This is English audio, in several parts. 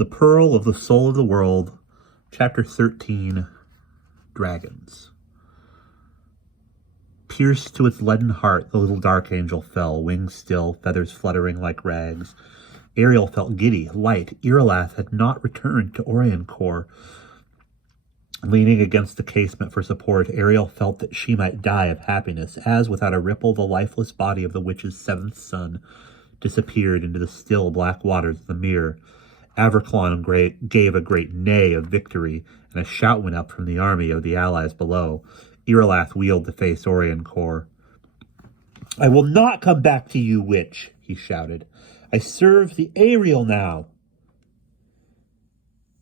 The Pearl of the Soul of the World, Chapter 13, Dragons. Pierced to its leaden heart, the little dark angel fell, wings still, feathers fluttering like rags. Ariel felt giddy, light. Irelath had not returned to Oriencore. Leaning against the casement for support, Ariel felt that she might die of happiness, as without a ripple the lifeless body of the witch's seventh son disappeared into the still black waters of the mere. Averclon gave a great neigh of victory, and a shout went up from the army of the allies below. Irelath wheeled to face Oriencore. "I will not come back to you, witch," he shouted. "I serve the Ariel now."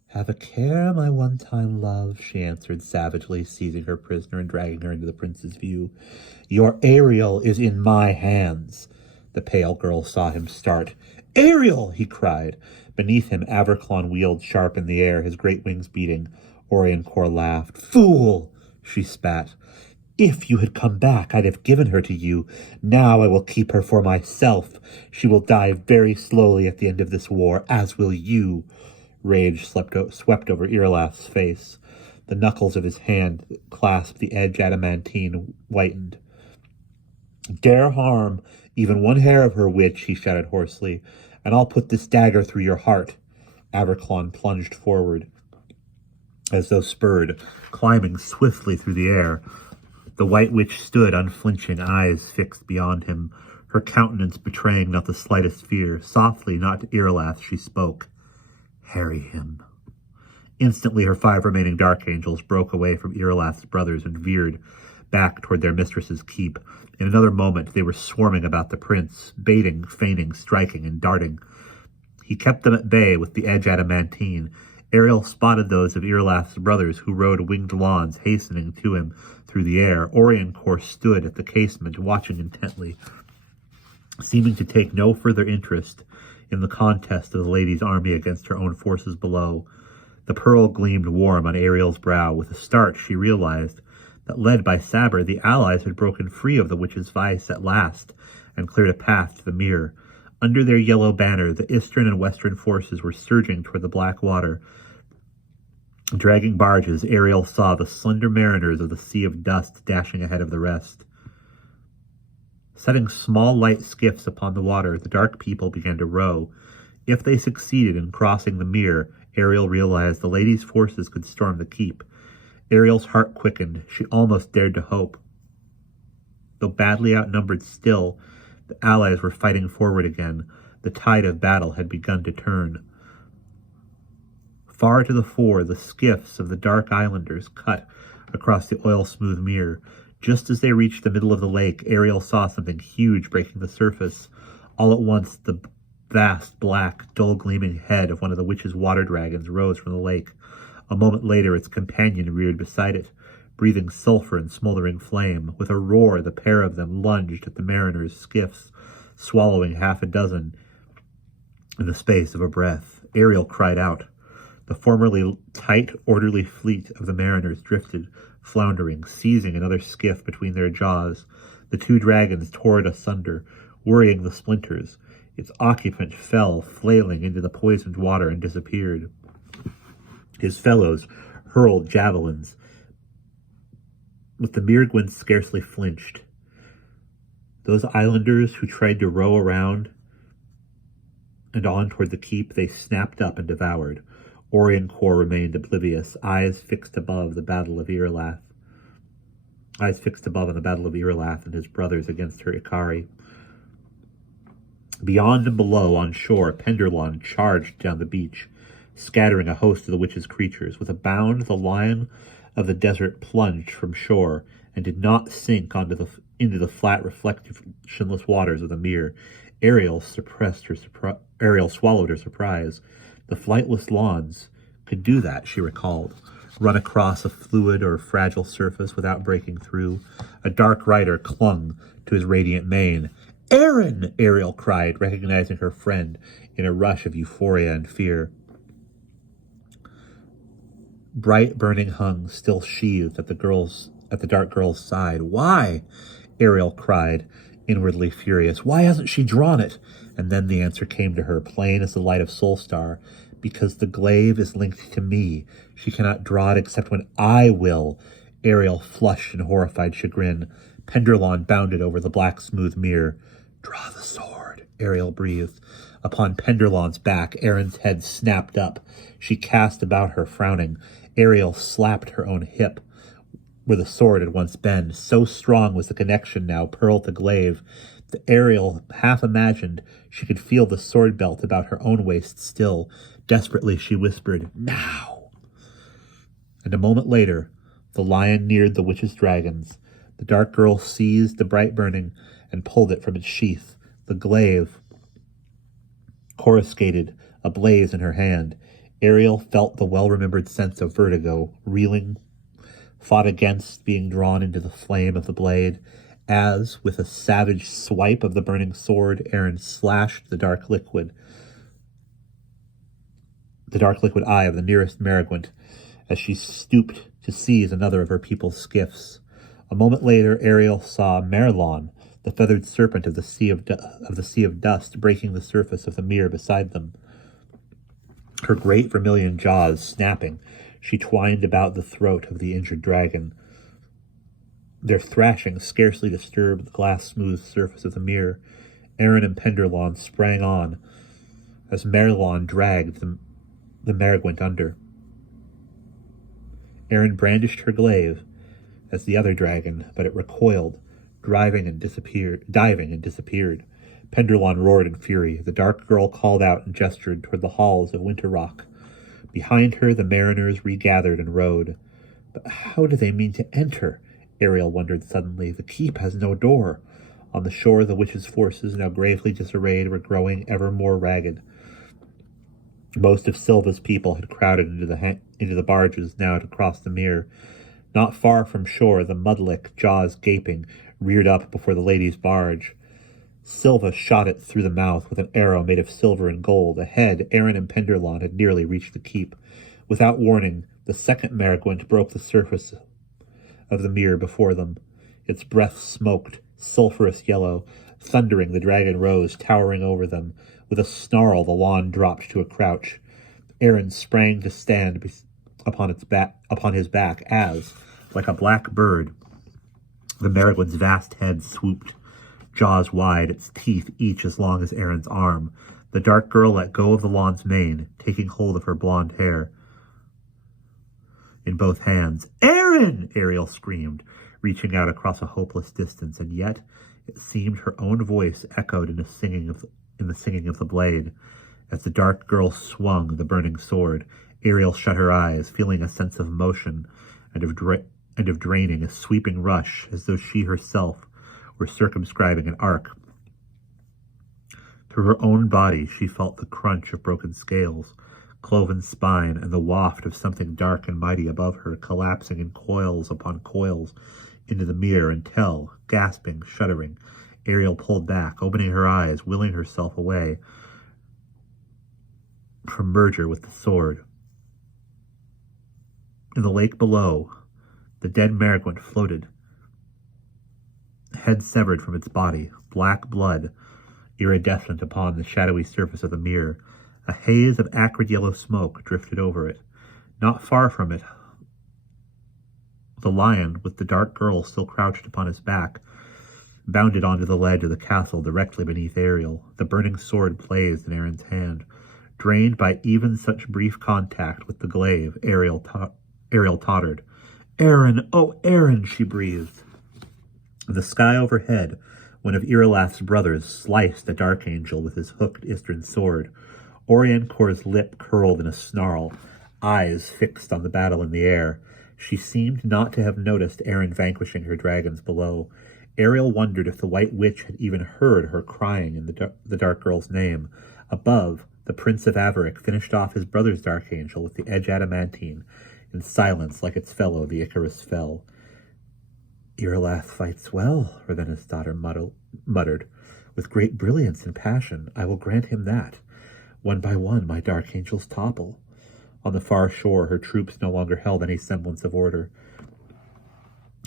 "Have a care, my one-time love," she answered savagely, seizing her prisoner and dragging her into the prince's view. "Your Ariel is in my hands." The pale girl saw him start. "Ariel!" he cried. Beneath him, Averclon wheeled sharp in the air, his great wings beating. Oriencore laughed. "Fool!" she spat. "If you had come back, I'd have given her to you. Now I will keep her for myself. She will die very slowly at the end of this war, as will you." Rage swept over Irelath's face. The knuckles of his hand that clasped the edge adamantine whitened. "Dare harm even one hair of her, witch," he shouted hoarsely, "and I'll put this dagger through your heart." Averclon plunged forward, as though spurred, climbing swiftly through the air. The white witch stood unflinching, eyes fixed beyond him, her countenance betraying not the slightest fear. Softly, not to Irelath, she spoke. "Harry him." Instantly her 5 remaining dark angels broke away from Irelath's brothers and veered back toward their mistress's keep. In another moment they were swarming about the prince, baiting, feigning, striking, and darting. He kept them at bay with the edge adamantine. Ariel spotted those of Irelath's brothers who rode winged lawns hastening to him through the air. Oriencore stood at the casement, watching intently, seeming to take no further interest in the contest of the lady's army against her own forces below. The pearl gleamed warm on Ariel's brow. With a start, she realized that, led by Saber, the allies had broken free of the witch's vice at last and cleared a path to the mere. Under their yellow banner, the eastern and western forces were surging toward the black water. Dragging barges, Ariel saw the slender mariners of the Sea of Dust dashing ahead of the rest. Setting small light skiffs upon the water, the dark people began to row. If they succeeded in crossing the mere, Ariel realized the lady's forces could storm the keep. Ariel's heart quickened. She almost dared to hope. Though badly outnumbered still, the allies were fighting forward again. The tide of battle had begun to turn. Far to the fore, the skiffs of the dark islanders cut across the oil-smooth mere. Just as they reached the middle of the lake, Ariel saw something huge breaking the surface. All at once, the vast, black, dull-gleaming head of one of the witch's water dragons rose from the lake. A moment later, its companion reared beside it, breathing sulfur and smoldering flame. With a roar, the pair of them lunged at the mariners' skiffs, swallowing half a dozen in the space of a breath. Ariel cried out. The formerly tight, orderly fleet of the mariners drifted, floundering, seizing another skiff between their jaws. The 2 dragons tore it asunder, worrying the splinters. Its occupant fell, flailing into the poisoned water, and disappeared. His fellows hurled javelins, but the Mirgwins scarcely flinched. Those islanders who tried to row around and on toward the keep, they snapped up and devoured. Oriencore remained oblivious, eyes fixed above on the battle of Irelath and his brothers against her Ikari. Beyond and below, on shore, Penderlon charged down the beach, scattering a host of the witch's creatures. With a bound, the lion of the desert plunged from shore and did not sink into the flat, reflectionless waters of the mere. Ariel swallowed her surprise. The flightless lawns could do that, she recalled. Run across a fluid or fragile surface without breaking through. A dark rider clung to his radiant mane. "Aaron!" Ariel cried, recognizing her friend in a rush of euphoria and fear. Bright burning hung, still sheathed at the dark girl's side. "Why?" Ariel cried, inwardly furious. "Why hasn't she drawn it?" And then the answer came to her, plain as the light of Solstar. Because the glaive is linked to me. She cannot draw it except when I will. Ariel flushed in horrified chagrin. Pendralon bounded over the black smooth mirror. Draw the sword, Ariel breathed. Upon Pendralon's back, Erin's head snapped up. She cast about her, frowning. Ariel slapped her own hip, where the sword had once been. So strong was the connection now, pearl to glaive, that Ariel half imagined she could feel the sword belt about her own waist still. Desperately she whispered, now! And a moment later, the lion neared the witch's dragons. The dark girl seized the bright burning and pulled it from its sheath. The glaive coruscated ablaze in her hand. Ariel felt the well-remembered sense of vertigo, reeling, fought against being drawn into the flame of the blade, as, with a savage swipe of the burning sword, Erin slashed the dark liquid eye of the nearest Merigwent, as she stooped to seize another of her people's skiffs. A moment later, Ariel saw Merlon, the feathered serpent of the sea of dust, breaking the surface of the mirror beside them. Her great vermilion jaws snapping, she twined about the throat of the injured dragon. Their thrashing scarcely disturbed the glass-smooth surface of the mirror. Erin and Pendralon sprang on, as Merlon dragged the Merigwent under. Erin brandished her glaive as the other dragon, but it recoiled, diving and disappeared. Pendralon roared in fury. The dark girl called out and gestured toward the halls of Winter Rock. Behind her, the mariners regathered and rowed. But how do they mean to enter? Ariel wondered suddenly. The keep has no door. On the shore, the witches' forces, now gravely disarrayed, were growing ever more ragged. Most of Silva's people had crowded into the barges now to cross the mere. Not far from shore, the mudlick, jaws gaping, reared up before the lady's barge. Silva shot it through the mouth with an arrow made of silver and gold. Ahead, Erin and Pendralon had nearly reached the keep. Without warning, the second Merigwent broke the surface of the mirror before them. Its breath smoked, sulphurous yellow. Thundering, the dragon rose, towering over them. With a snarl, the lawn dropped to a crouch. Erin sprang to stand upon his back as, like a black bird, the Merigwent's vast head swooped, jaws wide, its teeth each as long as Erin's arm. The dark girl let go of the lawn's mane, taking hold of her blonde hair in both hands. "Erin!" Ariel screamed, reaching out across a hopeless distance, and yet it seemed her own voice echoed in the singing of the blade. As the dark girl swung the burning sword, Ariel shut her eyes, feeling a sense of motion and of draining, a sweeping rush, as though she herself were circumscribing an arc. Through her own body she felt the crunch of broken scales, cloven spine, and the waft of something dark and mighty above her, collapsing in coils upon coils into the mirror until, gasping, shuddering, Ariel pulled back, opening her eyes, willing herself away from merger with the sword. In the lake below, the dead Merigwent floated, head severed from its body, black blood iridescent upon the shadowy surface of the mirror. A haze of acrid yellow smoke drifted over it. Not far from it, the lion, with the dark girl still crouched upon his back, bounded onto the ledge of the castle directly beneath Ariel. The burning sword blazed in Erin's hand. Drained by even such brief contact with the glaive, Ariel tottered. "Erin, oh Erin," she breathed. In the sky overhead, one of Irelath's brothers sliced a dark angel with his hooked Istran sword. Oriancor's lip curled in a snarl, eyes fixed on the battle in the air. She seemed not to have noticed Erin vanquishing her dragons below. Ariel wondered if the White Witch had even heard her crying in the dark girl's name. Above, the Prince of Avaric finished off his brother's dark angel with the edge adamantine, in silence like its fellow, the Icarus fell. "Irelath fights well," Ravenna's daughter muttered. "With great brilliance and passion. I will grant him that. One by one my dark angels topple." On the far shore, her troops no longer held any semblance of order.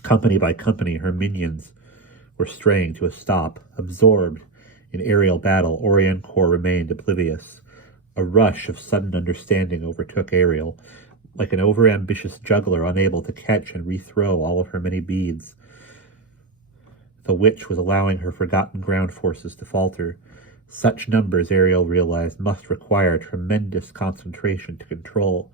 Company by company, her minions were straying to a stop, absorbed In aerial battle, Oriencore remained oblivious. A rush of sudden understanding overtook Ariel, like an overambitious juggler unable to catch and rethrow all of her many beads. The witch was allowing her forgotten ground forces to falter. Such numbers, Ariel realized, must require tremendous concentration to control,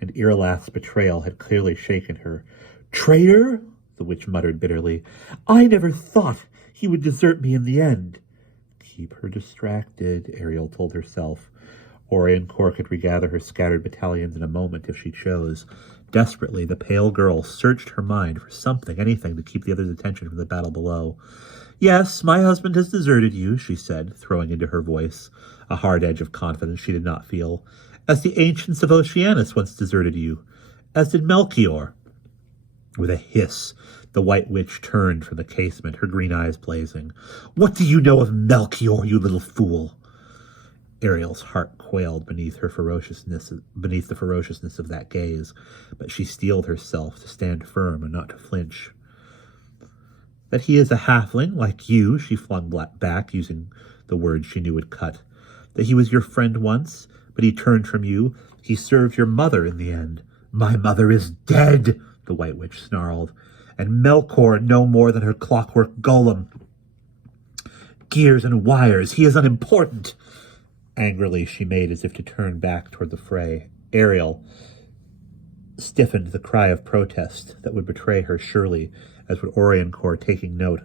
and Irlath's betrayal had clearly shaken her. "Traitor!" the witch muttered bitterly. "I never thought he would desert me in the end." Keep her distracted, Ariel told herself. Oriencore could regather her scattered battalions in a moment if she chose. Desperately, the pale girl searched her mind for something, anything, to keep the others' attention from the battle below. "Yes, my husband has deserted you," she said, throwing into her voice a hard edge of confidence she did not feel, "as the ancients of Oceanus once deserted you, as did Melchior." With a hiss, the white witch turned from the casement, her green eyes blazing. "What do you know of Melchior, you little fool?" Ariel's heart quailed beneath the ferociousness of that gaze, but she steeled herself to stand firm and not to flinch. "That he is a halfling, like you," she flung back, using the words she knew would cut. "That he was your friend once, but he turned from you. He served your mother in the end." "My mother is dead," the white witch snarled, "and Melkor no more than her clockwork golem. Gears and wires, he is unimportant." Angrily, she made as if to turn back toward the fray. Ariel stiffened the cry of protest that would betray her surely, as would Oriencore, taking note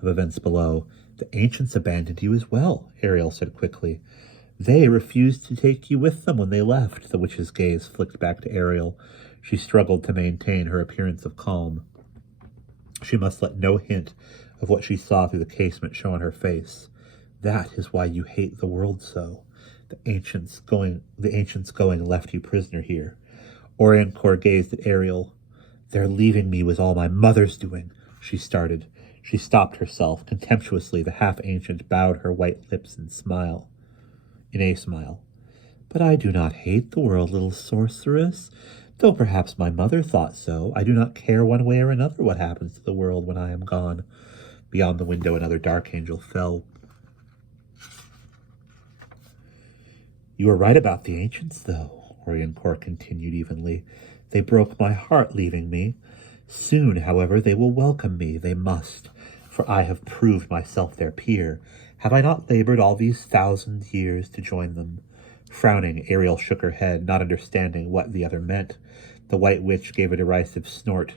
of events below. "The ancients abandoned you as well," Ariel said quickly. "They refused to take you with them when they left." The witch's gaze flicked back to Ariel. She struggled to maintain her appearance of calm. She must let no hint of what she saw through the casement show on her face. "That is why you hate the world so. The ancients going left you prisoner here." Oriencore gazed at Ariel. "Their leaving me was all my mother's doing," she started. She stopped herself. Contemptuously, the half-ancient bowed her white lips in a smile. "But I do not hate the world, little sorceress, though perhaps my mother thought so. I do not care one way or another what happens to the world when I am gone." Beyond the window, another dark angel fell. "You were right about the ancients, though," Oriencore continued evenly. "They broke my heart leaving me. Soon, however, they will welcome me. They must, for I have proved myself their peer. Have I not labored all these 1,000 years to join them?" Frowning, Ariel shook her head, not understanding what the other meant. The white witch gave a derisive snort.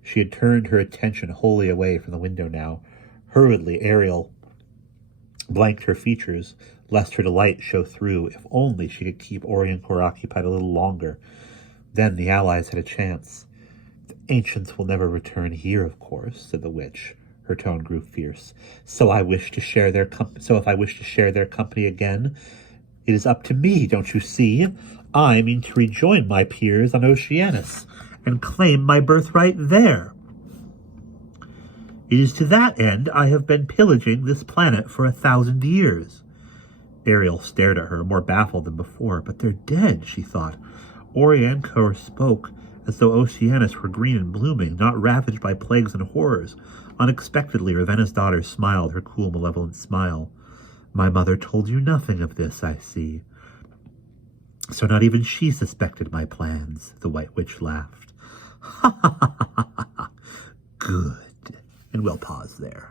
She had turned her attention wholly away from the window now. Hurriedly, Ariel blanked her features, lest her delight show through. If only she could keep Oriencore occupied a little longer. Then the allies had a chance. "The ancients will never return here, of course," said the witch. Her tone grew fierce. So if I wish to share their company again, it is up to me, don't you see? I mean to rejoin my peers on Oceanus and claim my birthright there. It is to that end I have been pillaging this planet for 1,000 years. Ariel stared at her, more baffled than before. But they're dead, she thought. Oriencore spoke as though Oceanus were green and blooming, not ravaged by plagues and horrors. Unexpectedly, Ravenna's daughter smiled her cool, malevolent smile. "My mother told you nothing of this, I see." "So not even she suspected my plans," the white witch laughed. "Ha ha ha ha ha! Good." And we'll pause there.